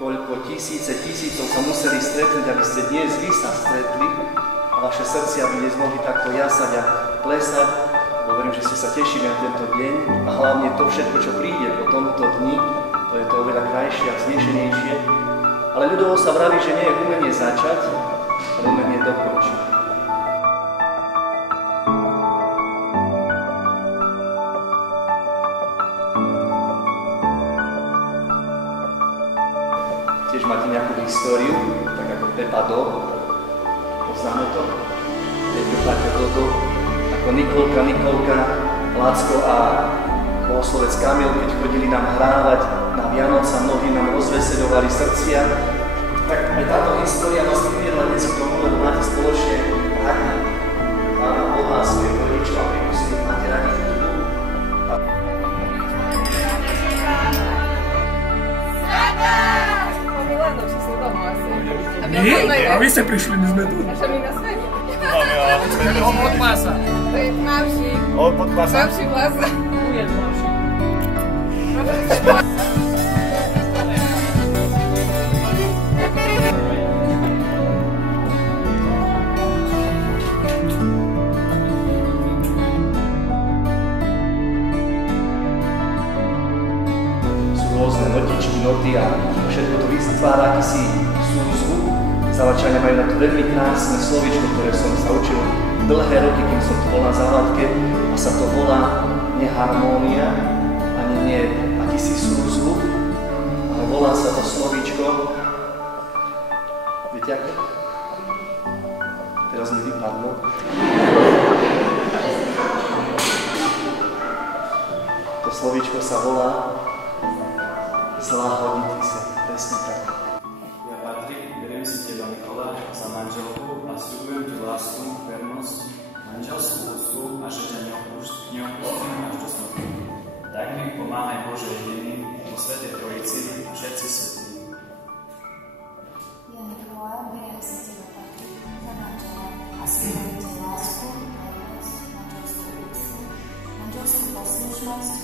koľko tisícov sa museli stretnúť, aby ste dnes vy sa stretli a vaše srdcia by dnes mohli takto jasať a plesať. Verím, že ste sa tešili na tento deň a hlavne to všetko, čo príde po tomto dni, to je to oveľa krajšie a vznešenejšie. Ale ľudovo sa vraví, že nie je umenie začať, ale umenie dokončiť. Tiež máte nejakú históriu, tak ako Pepa Do, poznáme to? Pepa Do, ako Nikolka, Lacko a bohoslovec Kamil, keď chodili nám hrávať na Vianoce, mnohí nám rozveseľovali srdcia. Tak aj táto história vás priviedla dnes k tomu, lebo máte spoločne radi Pána Boha a svojich rodičov a príbuzných, máte radi hudbu. Nie, a vy ste prišli, my sme tu. A že my na svete. On od pása. To je tmavší. On pod pása. Tmavší vlas. Tu je tmavší. Sú rôzne notičky, noty a všetko to vytvára akýsi súzvuk. Salačania majú na to veľmi krásne slovíčko, ktoré som sa učil dlhé roky, kým som tu bol na základke, a sa to volá nie harmónia, ani nie akýsi súzvuk, ale volá sa to slovíčko, viete ako? Teraz mi vypadlo. To slovíčko sa volá zláhoditý sa, presne tak. Ja, Patrik, beriem si teba, Mikola, za manželku a sľubujem ti lásku, vernosť, manželskú úctu a že ťa neopustím až do smrti. Tak mi pomáhaj Bože jediný, vo Svätej Trojici a všetci svätí. Ja, Mikola, beriem si teba, Patrik, za manžela a sľubujem ti lásku, vernosť, manželskú úctu, manželskú poslušnosť